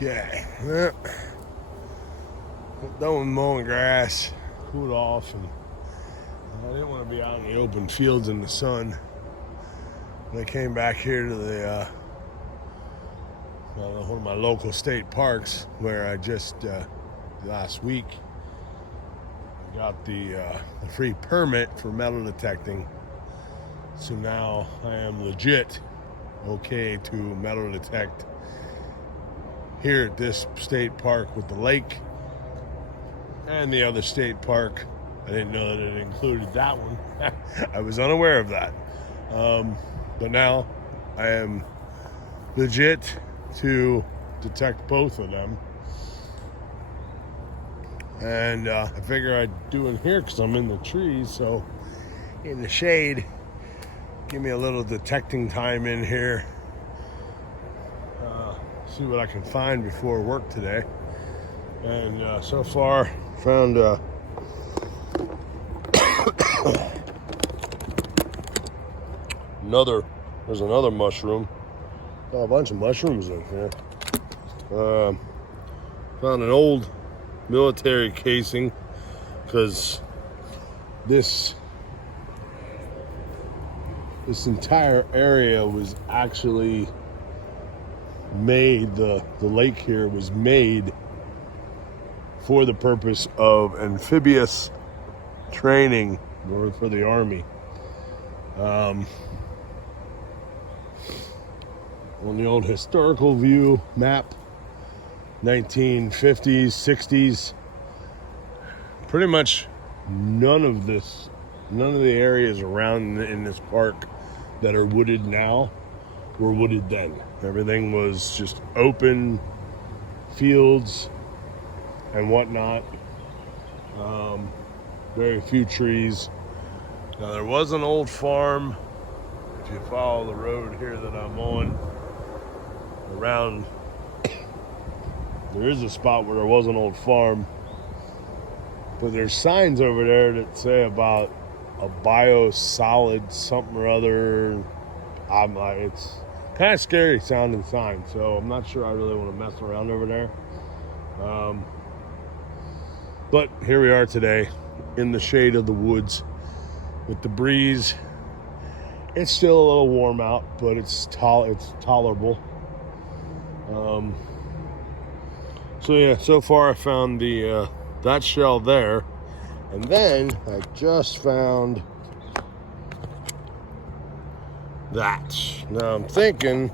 Okay, well, done with mowing grass, cooled off, and I didn't want to be out in the open fields in the sun. And I came back here to the one of my local state parks where I just last week got the free permit for metal detecting. So now I am legit okay to metal detect here at this state park with the lake and the other state park. I didn't know that it included that one. I was unaware of that. But now I am legit to detect both of them. And I figure I'd do it here because I'm in the trees, so in the shade, give me a little detecting time in here. See what I can find before work today. And so far, found there's another mushroom. Oh, a bunch of mushrooms in here. Found an old military casing because this entire area was actually made, the lake here was made for the purpose of amphibious training for the Army. On the old historical view map, 1950s, 60s, pretty much none of the areas around in this park that are wooded now were wooded then. Everything was just open fields and whatnot. Very few trees. Now there was an old farm, if you follow the road here that I'm on, around, there is a spot where there was an old farm, but there's signs over there that say about a biosolid something or other. It's kind of scary sounding sign, so I'm not sure I really want to mess around over there. But here we are today in the shade of the woods with the breeze. It's still a little warm out, but it's tolerable. So yeah, so far I found the that shell there, and then I just found that. Now I'm thinking,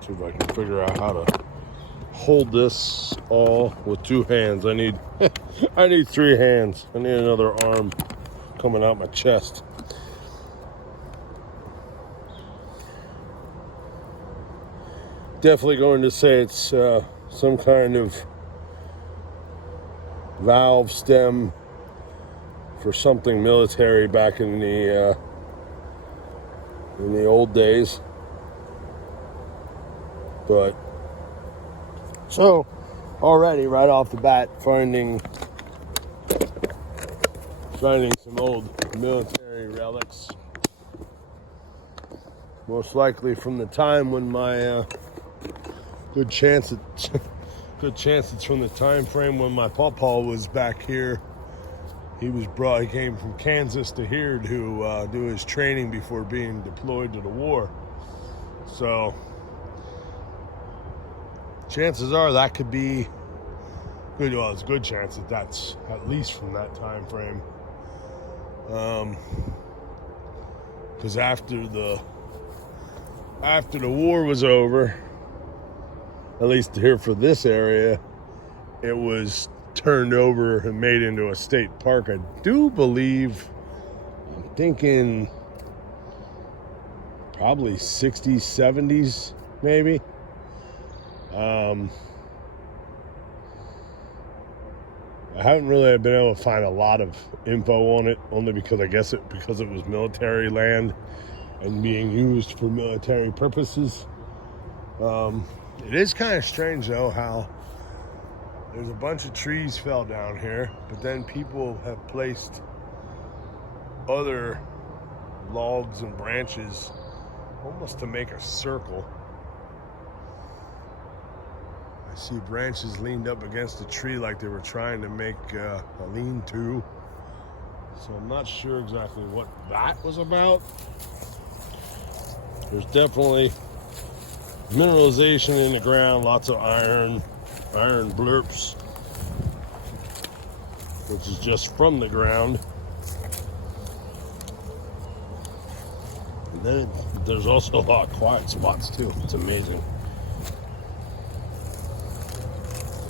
see if I can figure out how to hold this all with two hands. I need I need three hands. I need another arm coming out my chest. Definitely going to say it's some kind of valve stem for something military back in the old days. But so already right off the bat finding some old military relics, most likely from the time when my good chance it's from the time frame when my pawpaw was back here. He came from Kansas to here to do his training before being deployed to the war. So chances are that could be good. Well, it's a good chance that that's at least from that time frame. Because after the war was over, at least here for this area, it was turned over and made into a state park. I do believe, I'm thinking probably 60s, 70s, maybe. I haven't really been able to find a lot of info on it, only because I guess because it was military land and being used for military purposes. It is kind of strange though how there's a bunch of trees fell down here, but then people have placed other logs and branches almost to make a circle. I see branches leaned up against a tree like they were trying to make a lean-to. So I'm not sure exactly what that was about. There's definitely mineralization in the ground, lots of iron blurps, which is just from the ground. And then there's also a lot of quiet spots too. It's amazing.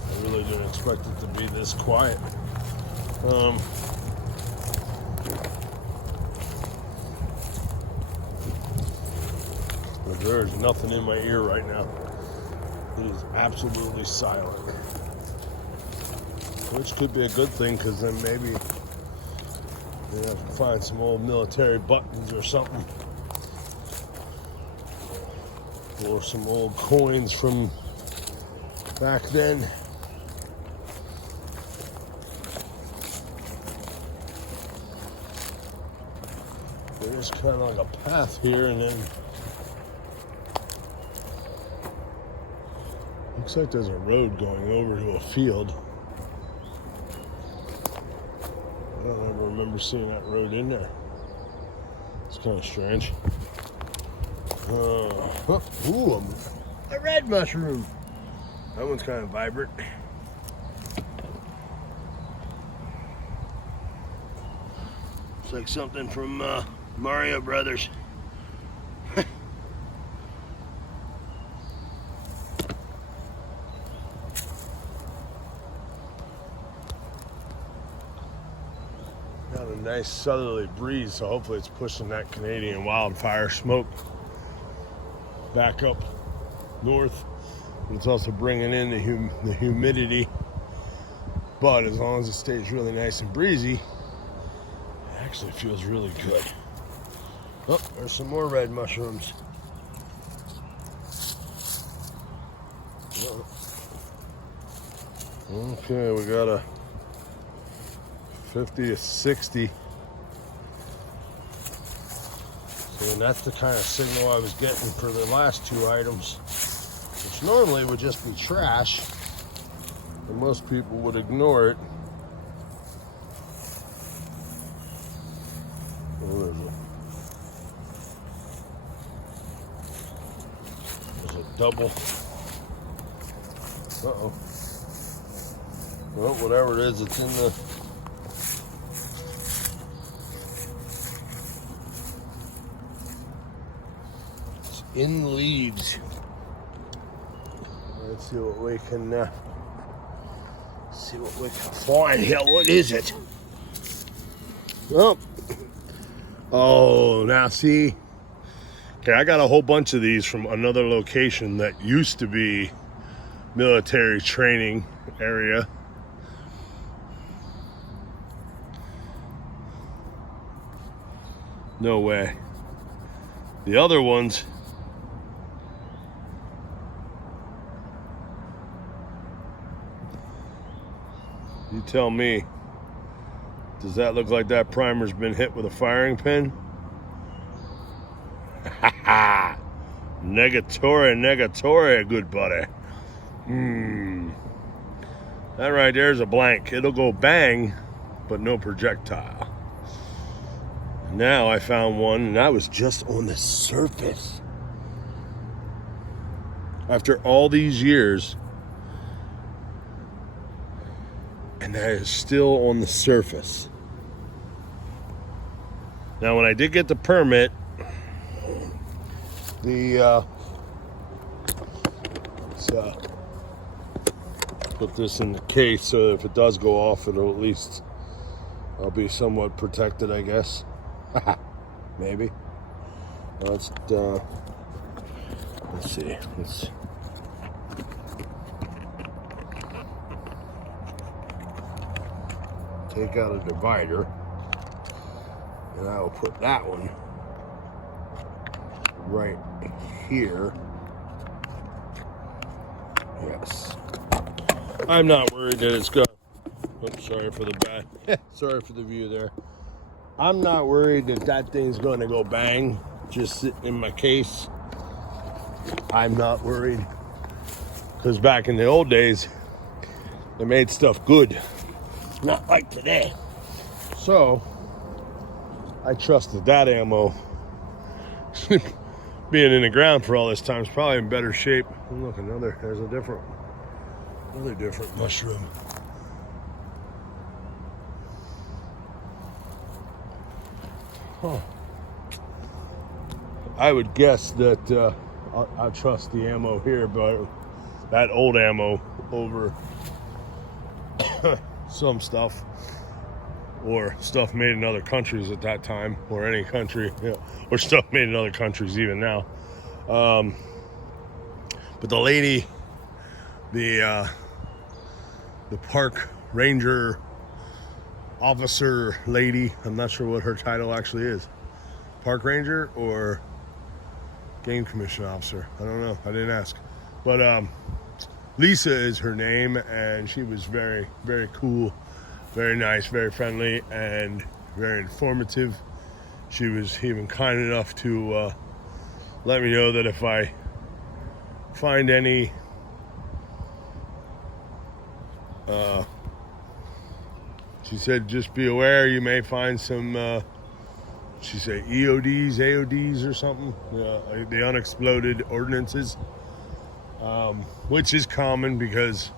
I really didn't expect it to be this quiet. But there's nothing in my ear right now. It is absolutely silent. Which could be a good thing, because then maybe I have to find some old military buttons or something. Or some old coins from back then. There's kind of like a path here, and then looks like there's a road going over to a field. I don't ever remember seeing that road in there. It's kind of strange. Ooh, a red mushroom. That one's kind of vibrant. It's like something from Mario Brothers. Got a nice southerly breeze, so hopefully it's pushing that Canadian wildfire smoke back up north. And it's also bringing in the humidity. But as long as it stays really nice and breezy, it actually feels really good. Oh, there's some more red mushrooms. Okay, we got a 50 to 60. And that's the kind of signal I was getting for the last two items, which normally would just be trash, and most people would ignore it. Where is it? There's a double. Uh-oh. Well, whatever it is, it's in the... in the leaves. Let's see what we can find here. What is it? Oh, now see. Okay, I got a whole bunch of these from another location that used to be military training area. No way. The other ones, you tell me, does that look like that primer's been hit with a firing pin? Ha ha! Negatory, good buddy. That right there is a blank. It'll go bang, but no projectile. Now I found one, and that was just on the surface. After all these years, and that is still on the surface. Now, when I did get the permit, let's put this in the case so that if it does go off, it'll at least, I'll be somewhat protected, I guess. Maybe. Let's see. Let's take out a divider, and I will put that one right here. Yes. I'm not worried that it's gonna. Oops, sorry for the bad. Sorry for the view there. I'm not worried that that thing's going to go bang just sitting in my case. I'm not worried. Because back in the old days, they made stuff good. Not like today. So, I trusted that ammo being in the ground for all this time is probably in better shape. Oh, look, there's another different mushroom. Huh. I would guess that I trust the ammo here, but that old ammo over some stuff, or stuff made in other countries at that time, or any country, or stuff made in other countries even now. But the lady, the park ranger officer lady, I'm not sure what her title actually is, park ranger or game commission officer, I don't know, I didn't ask, but Lisa is her name, and she was very, very cool, very nice, very friendly, and very informative. She was even kind enough to let me know that if I find any she said, just be aware, you may find some she said EODs, AODs or something, the unexploded ordinances, which is common because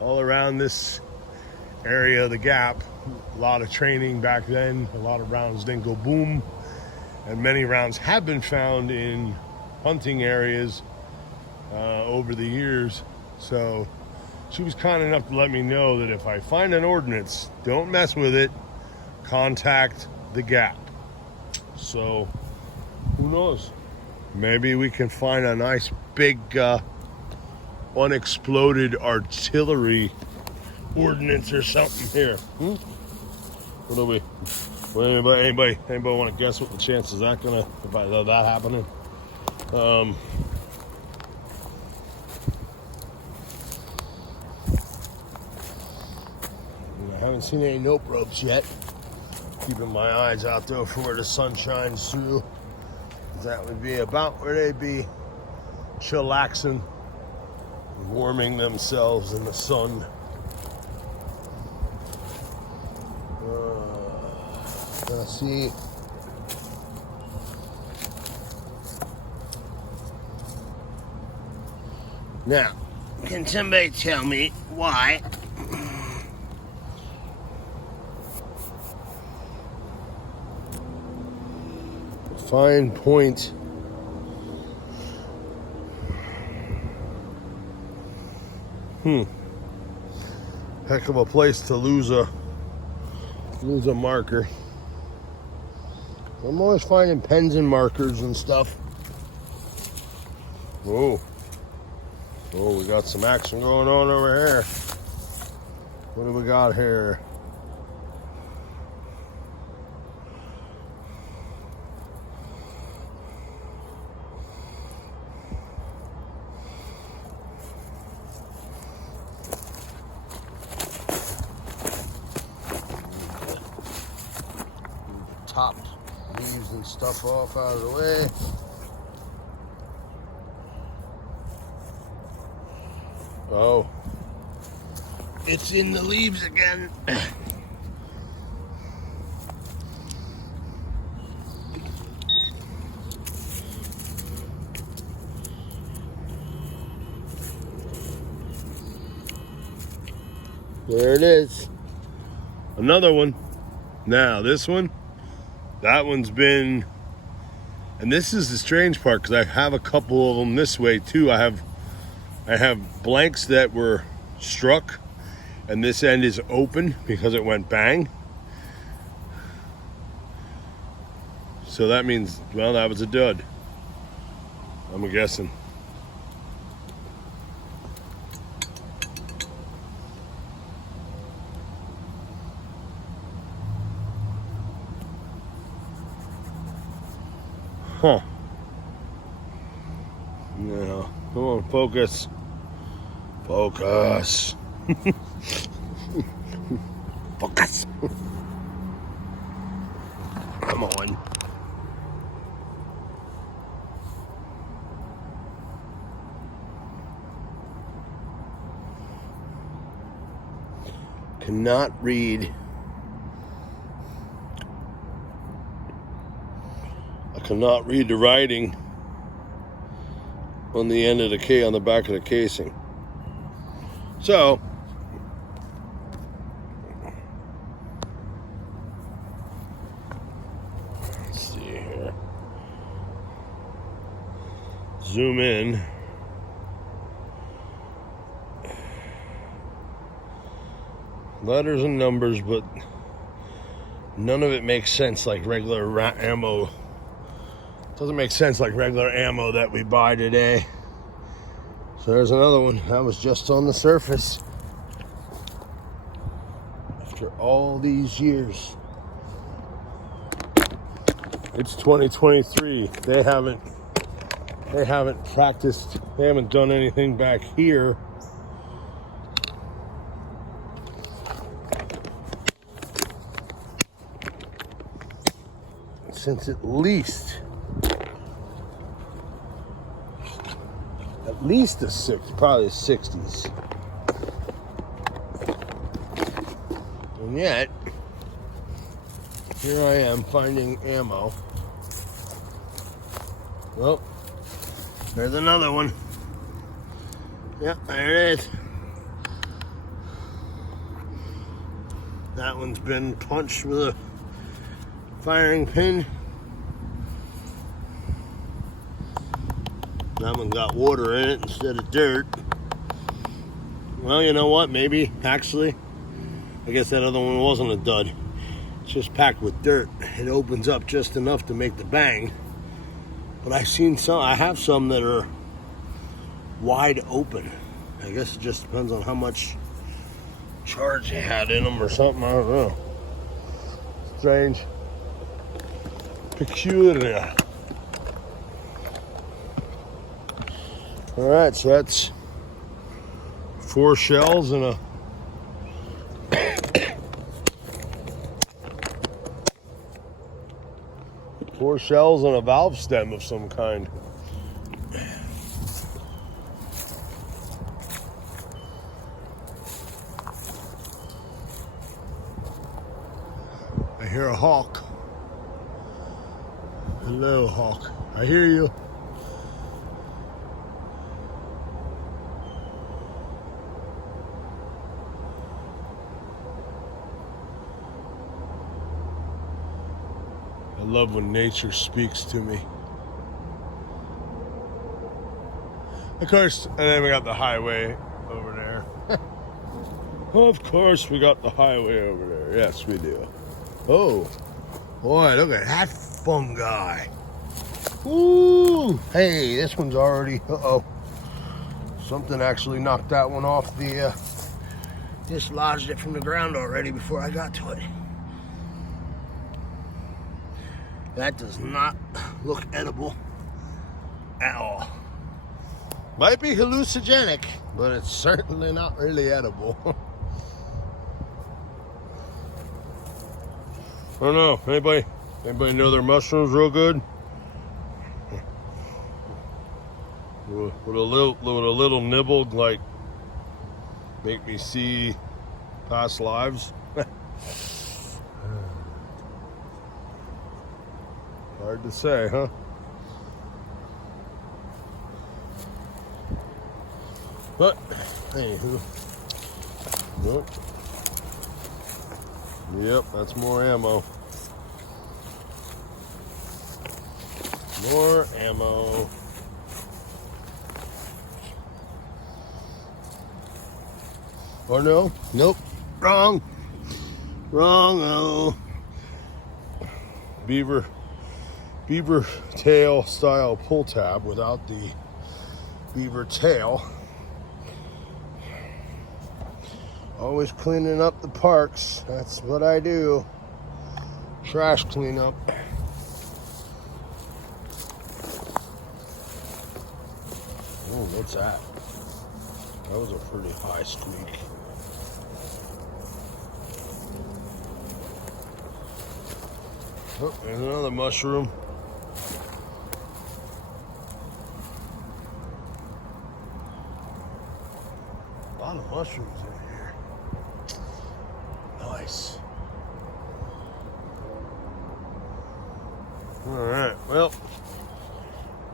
all around this area of the Gap, a lot of training back then, a lot of rounds didn't go boom, and many rounds have been found in hunting areas over the years. So she was kind enough to let me know that if I find an ordinance, don't mess with it, contact the Gap. So who knows, maybe we can find a nice big unexploded artillery ordinance or something here. What do we? Well, anybody want to guess what the chances of that happening? I haven't seen any nope ropes yet. Keeping my eyes out though for where the sun shines through. That would be about where they'd be chillaxing, warming themselves in the sun. Let's see. Now, can somebody tell me why Fine Point heck of a place to lose a marker. I'm always finding pens and markers and stuff. Oh, we got some action going on over here. What do we got here? Top leaves and stuff off out of the way. Oh, it's in the leaves again. There it is. Another one. Now this one, that one's been, and this is the strange part because I have a couple of them this way too. I have blanks that were struck, and this end is open because it went bang. So that means, well, that was a dud, I'm guessing. Huh. Yeah. Come on, focus. Focus. Focus. Come on. cannot read. I cannot read the writing on the end of the on the back of the casing. So let's see here. Zoom in. Letters and numbers, but none of it makes sense like regular ammo. Doesn't make sense like regular ammo that we buy today. So there's another one. That was just on the surface. After all these years. It's 2023. They haven't practiced. They haven't done anything back here. Since at least probably the 60s. And yet, here I am finding ammo. Well, there's another one. Yep, there it is. That one's been punched with a firing pin. That one got water in it instead of dirt. Well, you know what? Maybe, actually, I guess that other one wasn't a dud. It's just packed with dirt. It opens up just enough to make the bang. But I have some that are wide open. I guess it just depends on how much charge they had in them or something. I don't know. Strange. Peculiar. All right, so that's 4 shells and a valve stem of some kind. I hear a hawk. Hello, hawk. I hear you. I love when nature speaks to me. Of course, and then we got the highway over there. Of course, we got the highway over there. Yes, we do. Oh, boy, look at that fungi. Ooh, hey, this one's already, something actually knocked that one off the, dislodged it from the ground already before I got to it. That does not look edible at all. Might be hallucinogenic, but it's certainly not really edible. I don't know. Anybody know their mushrooms real good? With a little nibble, like make me see past lives. Hard to say, huh? But anywho, nope. Yep, that's more ammo. More ammo. Or no? Nope. Wrong. Oh. Beaver tail style pull tab without the beaver tail. Always cleaning up the parks. That's what I do. Trash cleanup. Oh, what's that? That was a pretty high squeak. Oh, there's another mushroom. A lot of mushrooms in here. nice. All right, well,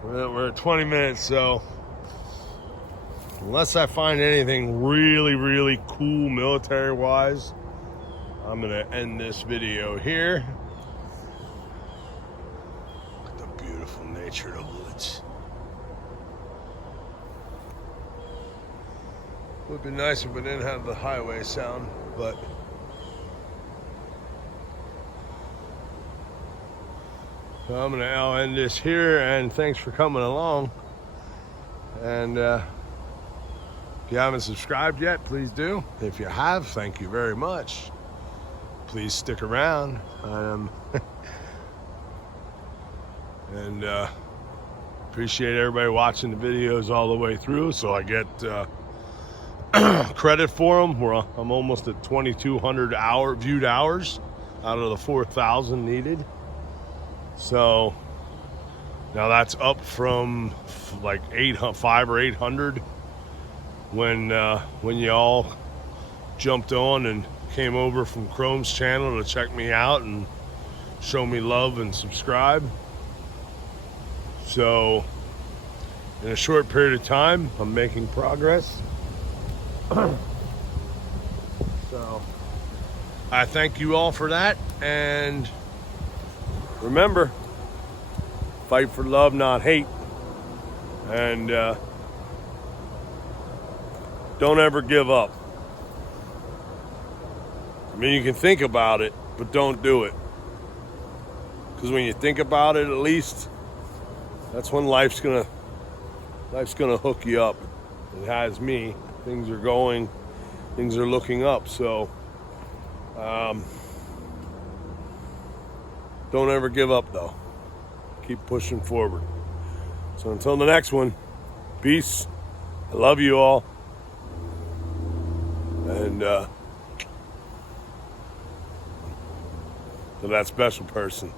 we're at 20 minutes, so unless I find anything really, really cool military-wise, I'm gonna end this video here. Look at the beautiful nature of the woods. It would be nice if we didn't have the highway sound, but so I'm gonna end this here, and thanks for coming along. And if you haven't subscribed yet, please do. If you have, thank you very much. Please stick around. And appreciate everybody watching the videos all the way through, so I get credit for them. I'm almost at 2,200 viewed hours out of the 4,000 needed. So now that's up from like 500 or 800 when y'all jumped on and came over from Chrome's channel to check me out and show me love and subscribe. So in a short period of time, I'm making progress. So I thank you all for that, and remember, fight for love, not hate. And don't ever give up. I mean, you can think about it, but don't do it. Because when you think about it, at least, that's when life's gonna hook you up. It has me. Things are looking up. So don't ever give up, though. Keep pushing forward. So until the next one, peace. I love you all. And to that special person,